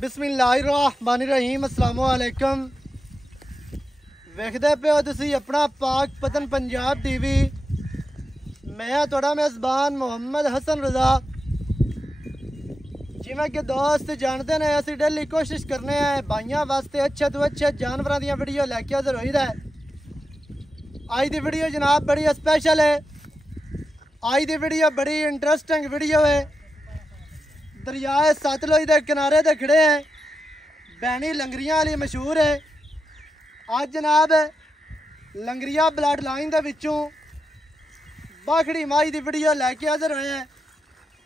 बिस्मिल्लाहिर्रहमानिर्रहीम अस्सलामुअलैकुम। वेखदे पे हो तुसी अपना पाक पतन पंजाब टीवी। मैं थोड़ा मेज़बान मोहम्मद हसन रज़ा। जिवें कि दोस्त जानते हैं असी डेली कोशिश करने हैं भाइयों वास्ते अच्छे तो अच्छे जानवरों दी वीडियो लैके हाज़र होईदा है। अज दी वीडियो जनाब बड़ी स्पैशल है। अज दी वीडियो बड़ी इंटरेस्टिंग वीडियो है। दरियाए सतलुज के किनारे ते खड़े हैं। बैनी लंगरियां वाली मशहूर है। आज जनाब लंगरिया ब्लड लाइन के विचों बाखड़ी माई की वीडियो लैके हाज़र होए हैं।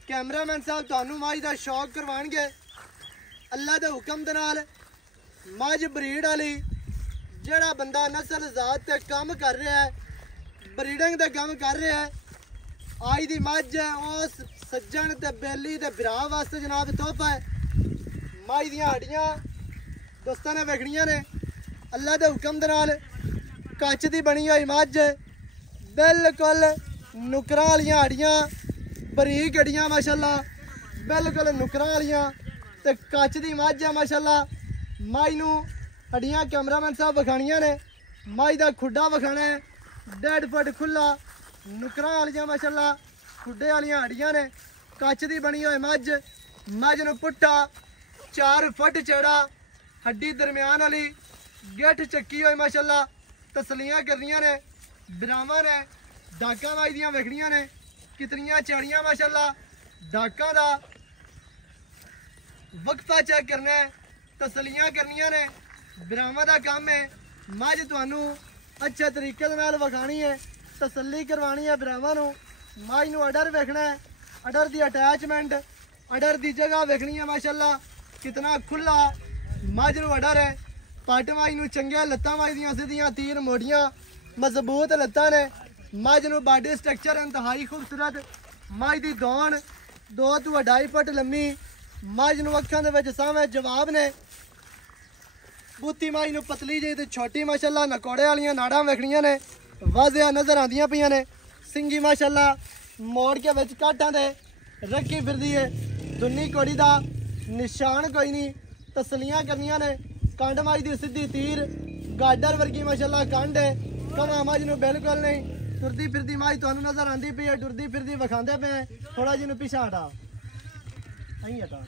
कैमरामैन साहब तुहानू माई का शौक करवाएंगे। अल्लाह के हुक्म दे नाल मझ ब्रीड वाली जिहड़ा बंदा नस्ल जात ते काम कर रहा है, ब्रीडिंग का काम कर रहा है, आज की मझ उस सज्जन ते बेली ते भरा वास्ते जनाब तोहफा है। माई दियां हड्डियां दोस्तों ने वेखनियां ने। अल्लाह के हुक्म दे नाल कच्च दी बनी हुई मझ, बिल्कुल नुकरां वालियां हड्डियां, बरीक हड्डियां माशाल्लाह, बिल्कुल नुकरां वालियां ते कच्च दी मझ है माशाल्लाह। माई नू हड्डियां कैमरामैन साहब विखाणियां ने। माई का खुड्डा विखाना है 1.5 फुट खुला, नुकरां वालियां माशाल्लाह, खुड्डे वालियां हड्डियां ने, कच्च दी बनी हुई मझ। मझ नू पुट्ठा 4 फुट चौड़ा, हड्डी दरम्यान वाली, गिठ चक्की हुई माशाल्लाह, तसलियां करनियां ने, बिरावां ने, डाका माई दियां वेखनियां ने कितनियां चौड़ियां माशाल्लाह। डाका दा वक्फा चेक करना है, तसलियां करनियां ने, बिरावां दा काम है। मझ तुहानू अच्छे तरीके दे नाल विखानी है, तसल्ली करवानी है बिरावां नू। मझ नू अडर वेखना है, अडर दी अटैचमेंट, अडर दी जगह वेखनी है माशाल्लाह, कितना खुला मझ नू अडर है। पट मझ नू चंगे, लत्तां मझ दियां सीधियां, तीर मोड़ियां, मजबूत लत्तां ने। मझ नू बॉडी स्ट्रक्चर इंतहाई खूबसूरत। मझ दी दौड़ 2 तो 2.5 फुट लम्मी। मझ नू अखां दे विच सावें जवाब ने। बूती मझ नू पतली जी ते छोटी माशाल्लाह, नकोड़े वालियां नाड़ां वेखनियां ने, वाजिया नजर आंदियां पियां ने। सिंगी माशाल्लाह मोड़ के विच काटां दे रखी फिरदी है। दुन्नी कोड़ी दा निशान कोई नहीं, तसलियां करनियां ने। कंड मझ दी सीधी तीर, गाडर वर्गी माशाल्लाह कंड है। कमा मझ नू बिल्कुल नहीं। टुरदी फिरदी मझ तुहानू नजर आंदी पई है, टुरदी फिरदी विखांदे पे। थोड़ा जिन्नू पिछा हटा, अहीं हटा,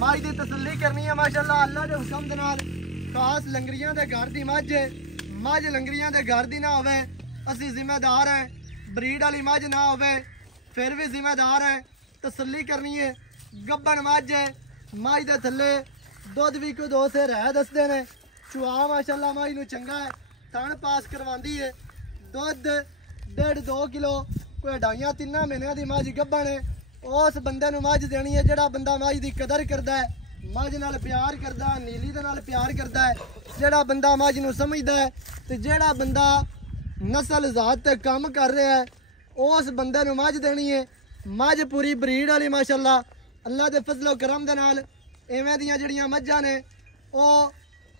मझ दी तसल्ली करनी है माशाल्लाह अल्लाह के हुक्म दे नाल। खास लंगरियां दे घर दी मझ है। मझ लंगरियां दे घर दी ना होवे असी जिम्मेदार हैं, ब्रीड वाली मझ ना होवे फिर भी जिम्मेदार हैं। तसल्ली करनी है। गब्बन मझ है। मझ दे थल्ले दुध भी कोई 2 से रह दसदे ने। चुआ माशाल्लाह मझ नू चंगा है, थन पास करवांदी है। दुध 1.5-2 किलो, कोई 2.5-3 महीनों की मझ गब्बन है। उस बंदे नू मझ देनी है जिहड़ा बंदा मझ की कदर करता है, मझ नाल प्यार करता है, नीली दे नाल प्यार करता है, जिहड़ा बंदा मझ नू समझदा है ते जिहड़ा बंदा नस्ल जात ते काम कर रहा है, उस बंदे नू मझ देनी है। मझ पूरी ब्रीड वाली माशाल्लाह अल्लाह के फजलो करम दे नाल। इवें दियां जिहड़ियां मझां ने वो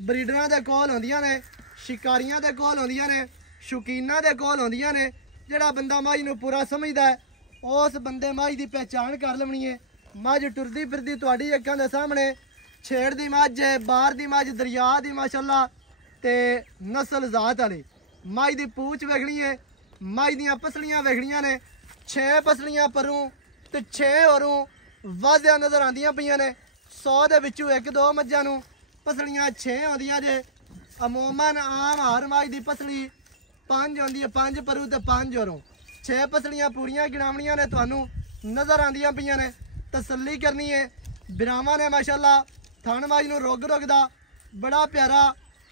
ब्रीडरां दे कोल होंदियां ने, शिकारियां दे कोल होंदियां ने, शौकीनां दे कोल होंदियां ने। जिहड़ा बंदा मझ नू पूरा समझदा है उस बंदे मझ की पहचान कर लवनी है। मझ टुरदी फिरदी तुहाडी अखां दे सामने छेड़ दी मझ है, बाहर दी मझ, दरिया दी माशाल्लाह ते नस्ल जात वाली। मझ दी पूछ वेखनी है, मझ दियां पसलियां वेखनियां ने। 6 पसलियां परूं ते 6 होरूं वाजिया नजर आंदियां पईयां ने। 100 दे विचों 1-2 मझां नू पसलियां 6 आउंदियां जे। अमूमन आम हर मझ दी पसली 5 आउंदी है, 5 परू ते 5 होरूं। 6 पसलियां पूरियां गिनावनियां ने तुहानू नजर आंदियां पईयां ने। तसल्ली करनी है। बिरावां ने माशाल्लाह, थन मझ नू रुग रुगदा बड़ा प्यारा,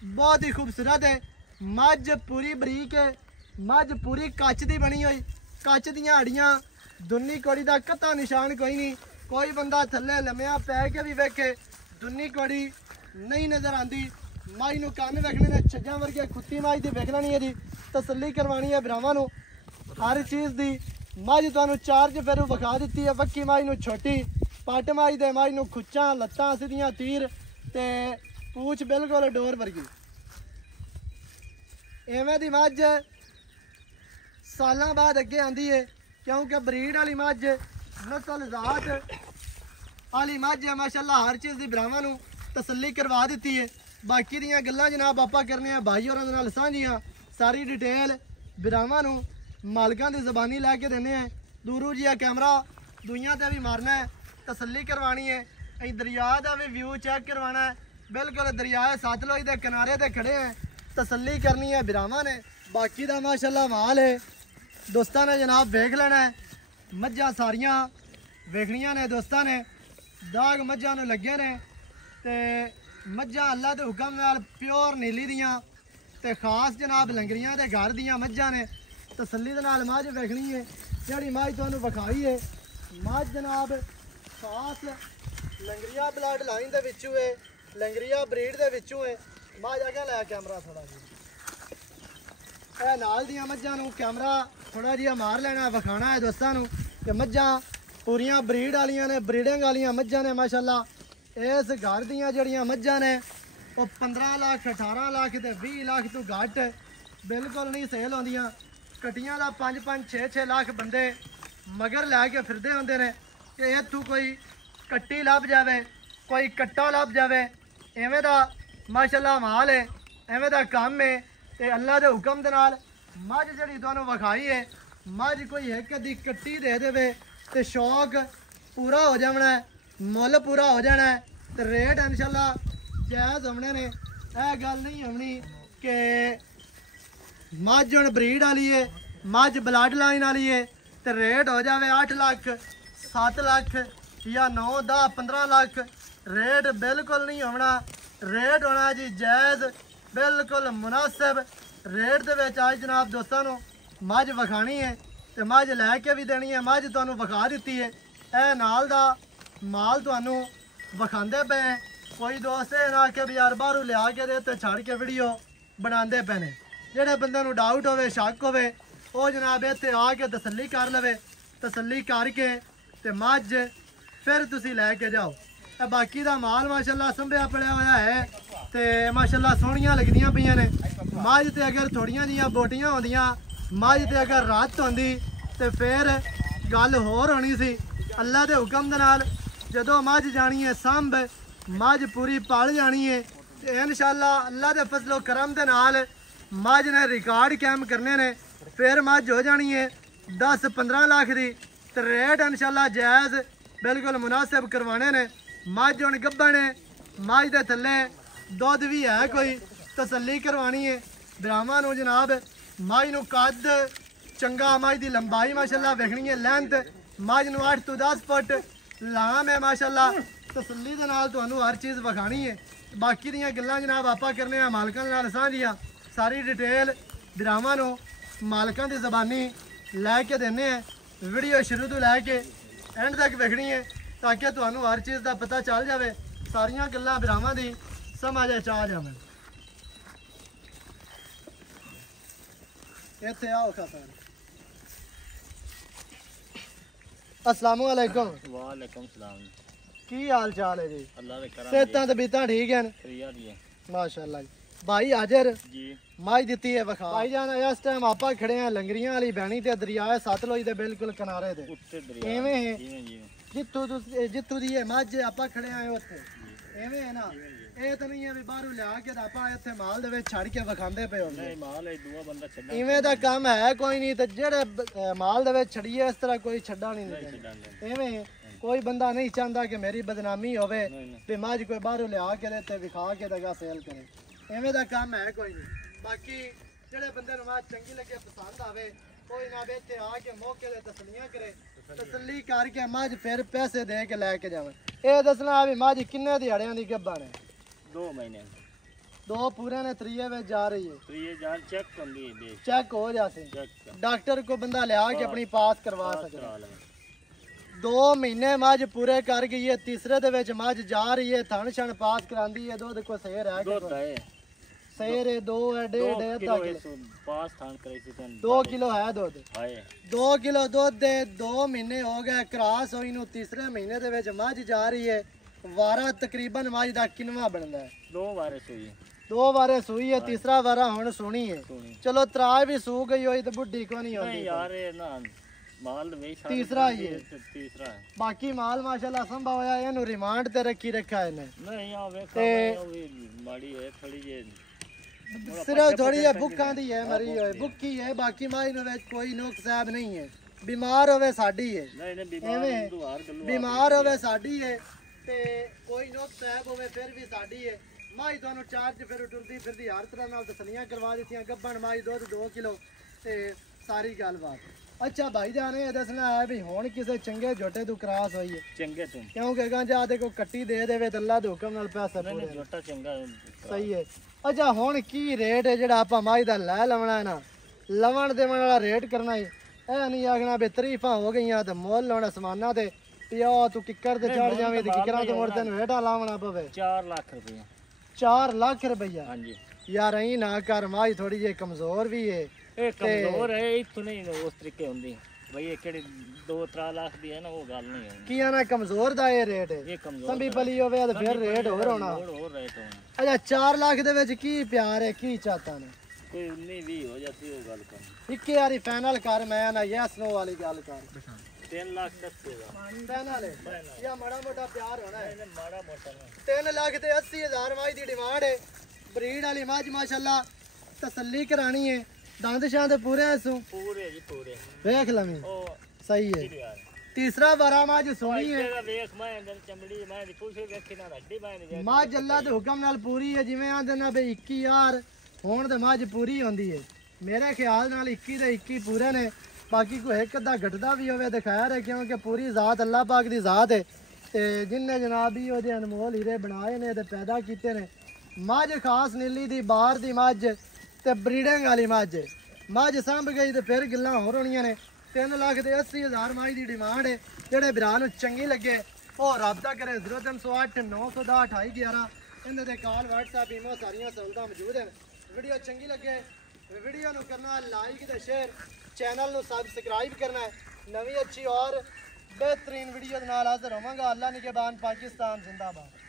बहुत ही खूबसूरत है। मझ पूरी बरीक है, मझ पूरी कच्च दी बनी हुई, कच्च दियां हड्डियां, दुन्नी कोड़ी दा कत्ता निशान कोई नहीं। कोई बंदा थल्ले लम्या पै के भी वेखे दुन्नी कोड़ी नहीं नजर आती। मझ नू कन्न वेखने ने, छज्जां वर्गे खुत्ती मझ दी वेखना नहीं है जी। तसल्ली करवानी है बिरावां नू हर चीज़ दी। मझ तुहानू 4 च फेरू विखा दी है। वक्की मझ नू छोटी, पट मझ दे मझ नू खुच्चां, लत्तां सीधियां, तीर ते पूछ बिल्कुल डोर वर्गी। इवें दी मझ सालां बाद अगे आंदी है, क्योंकि ब्रीड वाली मझ नस्ल जात ਆਲੀ ਮੱਝ ਹੈ ਮਾਸ਼ਾਅੱਲਾ ਹਰ ਚੀਜ਼ ਦੀ ਭਰਾਵਾਂ ਨੂੰ ਤਸੱਲੀ ਕਰਵਾ ਦਿੱਤੀ ਹੈ। ਬਾਕੀ ਦੀਆਂ ਗੱਲਾਂ ਜਨਾਬ ਆਪਾਂ ਕਰਨੇ ਆ ਭਾਈ ਹੋਰਾਂ ਦੇ ਨਾਲ ਸਾਂਝੀਆਂ। ਸਾਰੀ ਡਿਟੇਲ ਭਰਾਵਾਂ ਨੂੰ ਮਾਲਕਾਂ ਦੀ ਜ਼ਬਾਨੀ ਲੈ ਕੇ ਦੇਣੇ ਆ। ਦੂਰੋਂ ਜਿਹਾ ਕੈਮਰਾ ਦੁਨੀਆ ਤੇ ਵੀ ਮਾਰਨਾ ਹੈ, ਤਸੱਲੀ ਕਰਵਾਣੀ ਹੈ। ਅਸੀਂ ਦਰਿਆ ਦਾ ਵੀ ਵਿਊ ਚੈੱਕ ਕਰਵਾਣਾ ਹੈ। ਬਿਲਕੁਲ ਦਰਿਆ ਸਤਲੁਜ ਦੇ ਕਿਨਾਰੇ ਤੇ ਖੜੇ ਆ, ਤਸੱਲੀ ਕਰਨੀ ਹੈ ਭਰਾਵਾਂ ਨੇ। ਬਾਕੀ ਦਾ ਮਾਸ਼ਾਅੱਲਾ ਮਾਲ ਹੈ ਦੋਸਤਾਂ ਨੇ ਜਨਾਬ ਵੇਖ ਲੈਣਾ ਹੈ। ਮੱਝਾਂ ਸਾਰੀਆਂ ਵੇਖਣੀਆਂ ਨੇ ਦੋਸਤਾਂ ਨੇ, ਦਾਗ ਮੱਝਾਂ ਨੂੰ ਲੱਗੇ ਨੇ ਤੇ ਮੱਝਾਂ ਅੱਲਾ ਦੇ ਹੁਕਮ ਨਾਲ ਪਿਓਰ ਨੀਲੀ ਦੀਆਂ ਤੇ ਖਾਸ ਜਨਾਬ ਲੰਗਰੀਆਂ ਦੇ ਘਰ ਦੀਆਂ ਮੱਝਾਂ ਨੇ। ਤਸੱਲੀ ਦੇ ਨਾਲ ਮੱਝ ਵੇਖਣੀ ਹੈ। ਜਿਹੜੀ ਮੱਝ ਤੁਹਾਨੂੰ ਵਿਖਾਈ ਹੈ ਮੱਝ ਜਨਾਬ ਖਾਸ ਲੰਗਰੀਆ ਬਲੱਡ ਲਾਈਨ ਦੇ ਵਿੱਚੋਂ ਹੈ, ਲੰਗਰੀਆ ਬਰੀਡ ਦੇ ਵਿੱਚੋਂ ਹੈ। ਮੱਝ ਅੱਗੇ ਲੈ ਕੈਮਰਾ ਥੋੜਾ ਜਿਹਾ ਇਹ ਨਾਲ ਦੀਆਂ ਮੱਝਾਂ ਨੂੰ ਕੈਮਰਾ ਥੋੜਾ ਜਿਹਾ ਮਾਰ ਲੈਣਾ, ਵਿਖਾਣਾ ਹੈ ਦੋਸਤਾਂ ਨੂੰ ਕਿ ਮੱਝਾਂ ਪੂਰੀਆਂ ਬਰੀਡ ਵਾਲੀਆਂ ਨੇ, ਬਰੀਡਿੰਗ ਵਾਲੀਆਂ ਮੱਝਾਂ ਨੇ ਮਾਸ਼ਾਅੱਲਾ। ਇਸ ਘਰ ਦੀਆਂ ਜਿਹੜੀਆਂ ਮੱਝਾਂ ਨੇ ਉਹ 15 ਲੱਖ 18 ਲੱਖ ਤੇ 20 ਲੱਖ ਤੋਂ ਘੱਟ ਬਿਲਕੁਲ ਨਹੀਂ ਸੇਲ ਹੁੰਦੀਆਂ। ਕਟੀਆਂ ਦਾ 5-5 6-6 ਲੱਖ ਬੰਦੇ ਮਗਰ ਲੈ ਕੇ ਫਿਰਦੇ ਹੁੰਦੇ ਨੇ ਕਿ ਇੱਥੋਂ ਕੋਈ ਕੱਟੀ ਲੱਭ ਜਾਵੇ, ਕੋਈ ਕੱਟਾ ਲੱਭ ਜਾਵੇ। ਐਵੇਂ ਦਾ ਮਾਸ਼ਾਅੱਲਾ ਮਾਲ ਹੈ, ਐਵੇਂ ਦਾ ਕੰਮ ਹੈ। ਤੇ ਅੱਲਾ ਦੇ ਹੁਕਮ ਦੇ ਨਾਲ ਮੱਝ ਜਿਹੜੀ ਤੁਹਾਨੂੰ ਵਿਖਾਈ ਹੈ ਮੱਝ ਕੋਈ ਇੱਕ ਅੱਧੀ ਕੱਟੀ ਦੇ ਦੇਵੇ ਤੇ ਸ਼ੌਕ ਪੂਰਾ ਹੋ ਜਾਣਾ ਹੈ, ਮੁੱਲ ਪੂਰਾ ਹੋ ਜਾਣਾ ਹੈ ਤੇ ਰੇਟ ਇਨਸ਼ਾਅੱਲਾ ਜਾਇਜ਼ ਹੋਣੇ ਨੇ। ਇਹ ਗੱਲ ਨਹੀਂ ਹੋਣੀ ਕਿ ਮੱਝ ਹੁਣ ਬਰੀਡ ਵਾਲੀ ਹੈ, ਮੱਝ ਬਲੱਡ ਲਾਈਨ ਵਾਲੀ ਹੈ ਤੇ ਰੇਟ ਹੋ ਜਾਵੇ 8 ਲੱਖ 7 ਲੱਖ ਜਾਂ 9 10 15 ਲੱਖ। ਰੇਟ ਬਿਲਕੁਲ ਨਹੀਂ ਹੋਣਾ। ਰੇਟ ਹੋਣਾ ਜੀ ਜਾਇਜ਼, ਬਿਲਕੁਲ ਮੁਨਾਸਿਬ ਰੇਟ ਦੇ ਵਿੱਚ। ਅੱਜ ਜਨਾਬ ਦੋਸਤਾਂ ਨੂੰ ਮੱਝ ਵਿਖਾਣੀ ਹੈ ਤੇ ਮੱਝ ਲੈ ਕੇ ਵੀ ਦੇਣੀ ਹੈ। ਮੱਝ ਤੁਹਾਨੂੰ ਵਿਖਾ ਦਿੱਤੀ ਹੈ। ਇਹ ਨਾਲ ਦਾ ਮਾਲ ਤੁਹਾਨੂੰ ਵਿਖਾਉਂਦੇ ਪਏ। ਕੋਈ ਦੋਸਤ ਇਹ ਨਾ ਕਿ ਵੀ ਯਾਰ ਬਾਹਰੋਂ ਲਿਆ ਕੇ ਦੇ ਤੇ ਛੱਡ ਕੇ ਵੀਡੀਓ ਬਣਾਉਂਦੇ ਪਏ ਨੇ। ਜਿਹੜੇ ਬੰਦੇ ਨੂੰ ਡਾਊਟ ਹੋਵੇ, ਸ਼ੱਕ ਹੋਵੇ, ਉਹ ਜਨਾਬ ਇੱਥੇ ਆ ਕੇ ਤਸੱਲੀ ਕਰ ਲਵੇ। ਤਸੱਲੀ ਕਰਕੇ ਤੇ ਮੱਝ ਫਿਰ ਤੁਸੀਂ ਲੈ ਕੇ ਜਾਓ। ਇਹ ਬਾਕੀ ਦਾ ਮਾਲ ਮਾਸ਼ਾਅੱਲਾ ਸੰਭਿਆ ਪੜਿਆ ਹੋਇਆ ਹੈ ਤੇ ਮਾਸ਼ਾਅੱਲਾ ਸੋਹਣੀਆਂ ਲੱਗਦੀਆਂ ਪਈਆਂ ਨੇ। ਮੱਝ ਤੇ ਅਗਰ ਥੋੜੀਆਂ ਜੀਆਂ ਬੋਟੀਆਂ ਹੁੰਦੀਆਂ, ਮੱਝ ਤੇ ਅਗਰ ਰਾਤ ਹੁੰਦੀ ਤੇ ਫਿਰ ਗੱਲ ਹੋਰ ਹੋਣੀ ਸੀ। ਅੱਲਾ ਦੇ ਹੁਕਮ ਦੇ ਨਾਲ ਜਦੋਂ ਮੱਝ ਜਾਣੀ ਹੈ ਸੰਭ ਮੱਝ ਪੂਰੀ ਪਲ ਜਾਣੀ ਹੈ ਤੇ ਇਨਸ਼ਾਅੱਲਾ ਅੱਲਾ ਦੇ ਫਜ਼ਲੋ ਕਰਮ ਦੇ ਨਾਲ ਮੱਝ ਨੇ ਰਿਕਾਰਡ ਕਾਇਮ ਕਰਨੇ ਨੇ। ਫਿਰ ਮੱਝ ਹੋ ਜਾਣੀ ਹੈ 10-15 ਲੱਖ ਦੀ ਤੇ ਰੇਟ ਇਨਸ਼ਾਅੱਲਾ ਜਾਇਜ਼ ਬਿਲਕੁਲ ਮੁਨਾਸਿਬ ਕਰਵਾਣੇ ਨੇ। ਮੱਝ ਹੁਣ ਗੱਭਣ ਹੈ, ਮੱਝ ਦੇ ਥੱਲੇ ਦੁੱਧ ਵੀ ਹੈ, ਕੋਈ ਤਸੱਲੀ ਕਰਵਾਣੀ ਹੈ ਭਰਾਵਾਂ ਨੂੰ ਜਨਾਬ। ਮੱਝ ਨੂੰ ਕੱਦ ਚੰਗਾ, ਮੱਝ ਦੀ ਲੰਬਾਈ ਮਾਸ਼ਾਅੱਲਾ ਵੇਖਣੀ ਹੈ, ਲੈਂਥ ਮੱਝ ਨੂੰ 8 ਤੋਂ 10 ਫੁੱਟ ਲਾਮ ਹੈ ਮਾਸ਼ਾਅੱਲਾ। ਤਸੱਲੀ ਦੇ ਨਾਲ ਤੁਹਾਨੂੰ ਹਰ ਚੀਜ਼ ਵਿਖਾਣੀ ਹੈ। ਬਾਕੀ ਦੀਆਂ ਗੱਲਾਂ ਜਨਾਬ ਆਪਾਂ ਕਰਨੇ ਆ ਮਾਲਕਾਂ ਦੇ ਨਾਲ ਸਾਂਝੀਆਂ। ਸਾਰੀ ਡਿਟੇਲ ਭਰਾਵਾਂ ਨੂੰ ਮਾਲਕਾਂ ਦੀ ਜ਼ਬਾਨੀ ਲੈ ਕੇ ਦੇਣੇ ਆ। ਵੀਡੀਓ ਸ਼ੁਰੂ ਤੋਂ ਲੈ ਕੇ ਐਂਡ ਤੱਕ ਵੇਖਣੀ ਹੈ ਤਾਂ ਕਿ ਤੁਹਾਨੂੰ ਹਰ ਚੀਜ਼ ਦਾ ਪਤਾ ਚੱਲ ਜਾਵੇ। ਸਾਰੀਆਂ ਗੱਲਾਂ ਭਰਾਵਾਂ ਦੀ ਸਮਝ ਆ ਜਾਵੇ। ਇੱਥੇ ਆਓ ਖਾਸਾ। अस्सलाम वालेकुम। वालेकुम सलाम। की हाल चाल है जी? अल्लाह दे करम सेहतां तबीयतां ठीक हैं? खैरियत जी माशाअल्लाह जी। भाई हाजिर जी माई ਦਿੱਤੀ ਹੈ ਵਿਖਾ। ਭਾਈ ਜਾਨ ਇਸ ਟਾਈਮ ਆਪਾਂ ਖੜੇ ਆ ਲੰਗਰੀਆਂ ਵਾਲੀ ਬਹਿਣੀ ਤੇ ਦਰਿਆ ਸਤਲੁਜ ਦੇ ਬਿਲਕੁਲ ਕਿਨਾਰੇ ਤੇ। ਉੱਤੇ ਦਰਿਆ ਐਵੇਂ ਹੈ ਜਿਵੇਂ ਜਿੱਥੋਂ ਦੀ ਇਹ ਮੱਝ ਆਪਾਂ ਖੜੇ ਆਏ ਉੱਥੇ ਐਵੇਂ ਹੈ ਨਾ। ਇਹ ਤਾਂ ਨਹੀਂ ਹੈ ਵੀ ਬਾਹਰੋਂ ਲਿਆ ਕੇ ਤਾਂ ਆਪਾਂ ਇੱਥੇ ਮਾਲ ਦੇ ਵਿੱਚ ਛੱਡ ਕੇ ਵਿਖਾਉਂਦੇ ਪਏ ਹੁੰਦੇ। ਨਹੀਂ ਮਾਲ ਹੈ ਦੂਆ ਬੰਦਾ ਛੱਡਣਾ ਇਵੇਂ ਦਾ ਕੰਮ ਹੈ ਕੋਈ ਨਹੀਂ। ਤੇ ਜਿਹੜੇ ਮਾਲ ਦੇ ਵਿੱਚ ਛੜੀਏ ਇਸ ਤਰ੍ਹਾਂ ਕੋਈ ਛੱਡਾ ਨਹੀਂ ਦਿੰਦਾ। ਐਵੇਂ ਕੋਈ ਬੰਦਾ ਨਹੀਂ ਚਾਹੁੰਦਾ ਕਿ ਮੇਰੀ ਬਦਨਾਮੀ ਹੋਵੇ ਤੇ ਮੱਝ ਕੋਈ ਬਾਹਰੋਂ ਲਿਆ ਕੇ ਤੇ ਵਿਖਾ ਕੇ ਦਗਾ ਸੇਲ ਕਰੇ। ਐਵੇਂ ਦਾ ਕੰਮ ਹੈ ਕੋਈ ਨਹੀਂ। ਬਾਕੀ ਜਿਹੜੇ ਬੰਦੇ ਨੂੰ ਮੱਝ ਚੰਗੀ ਲੱਗੇ, ਪਸੰਦ ਆਵੇ, ਕੋਈ ਨਾ ਇੱਥੇ ਆ ਕੇ ਮੌਕੇ ਤੇ ਤਸੱਲੀਆਂ ਕਰੇ। ਤਸੱਲੀ ਕਰਕੇ ਮੱਝ ਫਿਰ ਪੈਸੇ ਦੇ ਕੇ ਲੈ ਕੇ ਜਾਵੇ। ਇਹ ਦੱਸਣਾ ਵੀ ਮੱਝ ਕਿੰਨੇ ਦਿਹਾੜਿਆਂ ਦੀ ਗੱਭਣ ਹੈ? 2 महीने 2 पूरे ने त्रिये में जा रही है। तो ये जान चेक कर लिए देख चेक हो जाते हैं। चेक डॉक्टर को बंदा ले आके अपनी पास करवा करा सकता है। ले 2 महीने मझ पूरे कर गई है। तीसरे दे विच मझ जा रही है, थन छन पास करांदी है। दूध को सही रह दो गया है सही है। 2 है 1.5 किलो अद्धा है किलो पास थान करे से तन 2 किलो है दूध। हाय 2 किलो दूध दे 2 महीने हो गए क्रॉस होई नु। तीसरे महीने दे विच मझ जा रही है। वारा तकरीबन मझ दा किनवा बनदा है? 2 बार सुई 2 बारे सुई है, तीसरा वारा हुण सुनी है। सुनी चलो त्रा भी सू गई होई तो बुढ़ी को नहीं नहीं होती। यार ये ना ਮਾਲ ਵੇ ਤੀਸਰਾ ਹੀ ਹੈ। ਤੀਸਰਾ ਹੈ। ਬਾਕੀ ਮਾਲ ਮਾਸ਼ਾਅੱਲਾ ਸੰਭਾ ਹੋਇਆ ਇਹਨੂੰ ਰਿਮਾਂਡ ਤੇ ਰੱਖੀ ਰੱਖਾ ਇਹਨੇ ਨਹੀਂ ਆ ਵੇਖ ਤੇ- ਉਹ ਵੀ ਮਾੜੀ ਹੈ ਥੋੜੀ ਜਿਹੀ ਸਿਰਫ ਥੋੜੀ ਜਿਹੀ ਭੁੱਖਾਂ ਦੀ ਹੈ ਮਰੀ ਹੋਏ ਭੁੱਖੀ ਹੈ ਬਾਕੀ ਮਾਈ ਨੂੰ ਵਿੱਚ ਕੋਈ ਨੁਕਸ ਸਾਹਿਬ ਨਹੀਂ ਹੈ ਬਿਮਾਰ ਹੋਵੇ ਸਾਡੀ ਹੈ ਨਹੀਂ ਨਹੀਂ ਬਿਮਾਰ ਐਵੇਂ ਹਿੰਦੂ ਹਾਰ ਗੱਲੋਂ ਬਿਮਾਰ ਹੋਵੇ ਸਾਡੀ ਹੈ ਤੇ ਕੋਈ ਨੁਕਸ ਸਾਹਿਬ ਹੋਵੇ ਫਿਰ ਵੀ ਸਾਡੀ ਹੈ ਮਾਈ ਤੁਹਾਨੂੰ ਚਾਰਜ ਫਿਰ ਟੁਰਦੀ ਫਿਰਦੀ ਹਰ ਤਰ੍ਹਾਂ ਨਾਲ ਤਸਲੀਆਂ ਕਰਵਾ ਦਿੱਤੀਆਂ ਗੱਬਣ ਮਾਈ ਦੁੱਧ 2 ਕਿਲੋ ਤੇ ਸਾਰੀ ਗੱਲਬਾਤ ਅੱਛਾ ਭਾਈ ਜਾਨੇ ਇਹ ਦੱਸਣਾ ਹੈ ਵੀ ਹੁਣ ਕਿਸੇ ਚੰਗੇ ਝੋਟੇ ਤੋਂ ਕਰਾਸ ਹੋਈ ਹੈ ਚੰਗੇ ਤੂੰ ਕਿਉਂਕਿ ਗਾਂਜਾ ਦੇ ਕੋ ਕੱਟੀ ਦੇ ਦੇਵੇ ਤਾਂ ਅੱਲਾ ਦੇ ਹੁਕਮ ਨਾਲ ਪੈਸਾ ਨਹੀਂ ਪੂਰੇ ਨਹੀਂ ਜੋਟਾ ਚੰਗਾ ਸਹੀ ਹੈ ਅੱਛਾ ਹੁਣ ਕੀ ਰੇਟ ਹੈ ਜਿਹੜਾ ਆਪਾਂ ਮਾਈ ਦਾ ਲੈ ਲਵਣਾ ਹੈ ਨਾ ਲਵਣ ਦੇਵਣ ਵਾਲਾ ਰੇਟ ਕਰਨਾ ਹੈ ਇਹ ਨਹੀਂ ਆਖਣਾ ਵੀ ਤਰੀਫਾਂ ਹੋ ਗਈਆਂ ਤੇ ਮੁੱਲ ਲਾਉਣਾ ਸਮਾਨਾਂ ਤੇ ਪਿਓ ਤੂੰ ਕਿੱਕਰ ਤੇ ਚੜ ਜਾਵੇਂ ਤੇ ਕਿੱਕਰਾਂ ਤੇ ਮੁੜ ਤੈਨੂੰ ਹੇਠਾਂ ਲਾਉਣਾ ਪਵੇ 4 ਲੱਖ ਰੁਪਏ 4 ਲੱਖ ਰੁਪਈਆ ਹਾਂਜੀ ਯਾਰ ਐਂ ਨਾ ਕਰ ਮਾਈ ਥੋੜੀ ਜਿਹੀ ਕਮਜ਼ੋਰ ਵੀ ਹੈ ਇਹ ਕਮਜ਼ੋਰ ਹੈ ਇਥੋਂ ਨਹੀਂ ਉਸ ਤਰੀਕੇ ਹੁੰਦੀ ਬਈ ਇਹ ਕਿਹੜੀ 2-3 ਲੱਖ ਦੀ ਹੈ ਨਾ ਉਹ ਗੱਲ ਨਹੀਂ ਹੋਣੀ ਕੀ ਆਣਾ ਕਮਜ਼ੋਰ ਦਾ ਇਹ ਰੇਟ ਹੈ ਇਹ ਕਮਜ਼ੋਰ ਸੰਭੀ ਪਲੀ ਹੋਵੇ ਤਾਂ ਫਿਰ ਰੇਟ ਹੋਰ ਹੋਣਾ ਹੋਰ ਰੇਟ ਹੋਣਾ ਅੱਛਾ 4 ਲੱਖ ਦੇ ਵਿੱਚ ਕੀ ਪਿਆਰ ਹੈ ਕੀ ਚਾਹਤਾ ਨੇ ਕੋਈ 19-20 ਹੋ ਜਾਂਦੀ ਉਹ ਗੱਲ ਕਰ ਇੱਕੇ ਵਾਰੀ ਫਾਈਨਲ ਕਰ ਮੈਂ ਨਾ ਯੈਸ ਨੋ ਵਾਲੀ ਗੱਲ ਕਰ 3 ਲੱਖ ਦੱਸੇਗਾ ਫਾਈਨਲ ਹੈ ਜਾਂ ਮਾੜਾ ਮੋਟਾ ਪਿਆਰ ਹੋਣਾ ਹੈ ਇਹਨੇ ਮਾੜਾ ਮੋਟਾ ਨਾ 3 ਲੱਖ ਤੇ 80,000 ਮਾਈ ਦੀ ਡਿਮਾਂਡ ਹੈ ਬਰੀਡ ਵਾਲੀ ਮੱਝ ਮਾਸ਼ਾਅੱਲਾ ਤਸੱਲੀ ਕਰਾਣੀ ਹੈ ਦੰਦ ਸ਼ਾਂ ਦੇ ਪੂਰੇ ਐਸੂ ਪੂਰੇ ਜੀ ਪੂਰੇ ਵੇਖ ਲਵੀਂ ਉਹ ਸਹੀ ਹੈ ਯਾਰ ਤੀਸਰਾ ਬਾਰਾ ਮੱਝ ਸੋਹਣੀ ਹੈ ਇਹਦਾ ਵੇਖ ਮੈਂ ਅੰਦਰ ਚਮੜੀ ਮੈਂ ਦੀ ਪੁੱਛੇ ਵੇਖੀ ਨਾ ਰੱਡੀ ਮੈਂ ਦੀ ਮੱਝ ਅੱਲਾ ਦੇ ਹੁਕਮ ਨਾਲ ਪੂਰੀ ਹੈ ਜਿਵੇਂ ਆਂਦੇ ਨਾ ਬਈ 21000 ਹੁਣ ਤੇ ਮੱਝ ਪੂਰੀ ਹੁੰਦੀ ਹੈ ਮੇਰੇ ਖਿਆਲ ਨਾਲ 21 ਦੇ 21 ਪੂਰੇ ਨੇ ਬਾਕੀ ਕੋਈ ਇੱਕ ਅੱਧਾ ਘਟਦਾ ਵੀ ਹੋਵੇ ਦਿਖਾਇਆ ਹੈ ਕਿਉਂਕਿ ਪੂਰੀ ਜ਼ਾਤ ਅੱਲਾ ਪਾਕ ਦੀ ਜ਼ਾਤ ਹੈ ਤੇ ਜਿੰਨੇ ਜਨਾਬ ਹੀ ਉਹਦੇ ਅਨਮੋਲ ਹੀਰੇ ਬਣਾਏ ਨੇ ਤੇ ਪੈਦਾ ਕੀਤੇ ਨੇ ਮੱਝ ਖਾਸ ਨੀਲੀ ਦੀ ਬਾਹਰ ਦੀ ਮੱਝ ਤੇ ਬਰੀਡਿੰਗ ਵਾਲੀ ਮੱਝ ਸੰਭ ਗਈ ਤੇ ਫਿਰ ਗੱਲਾਂ ਹੋਰ ਹੋਣੀਆਂ ਨੇ 3 ਲੱਖ ਤੇ 80,000 ਮਾਈ ਦੀ ਡਿਮਾਂਡ ਹੈ ਜਿਹੜੇ ਭਰਾ ਨੂੰ ਚੰਗੀ ਲੱਗੇ ਉਹ ਰਾਬਤਾ ਕਰੇ 0308 910 2811 ਇਹਨਾਂ ਦੇ ਕਾਲ WhatsApp ਈਮੋ ਸਾਰੀਆਂ ਸਹੂਲਤਾਂ ਮੌਜੂਦ ਹਨ ਵੀਡੀਓ ਚੰਗੀ ਲੱਗੇ ਵੀਡੀਓ ਨੂੰ ਕਰਨਾ ਲਾਈਕ ਤੇ ਸ਼ੇਅਰ ਚੈਨਲ ਨੂੰ ਸਬਸਕ੍ਰਾਈਬ ਕਰਨਾ ਹੈ ਨਵੀਂ ਅੱਛੀ ਔਰ ਬਿਹਤਰੀਨ ਵੀਡੀਓ ਦੇ ਨਾਲ ਹਾਜ਼ਰ ਹੋਵਾਂਗਾ ਅੱਲਾ ਨਿਗਹਿਬਾਨ ਪਾਕਿਸਤਾਨ ਜ਼ਿੰਦਾਬਾਦ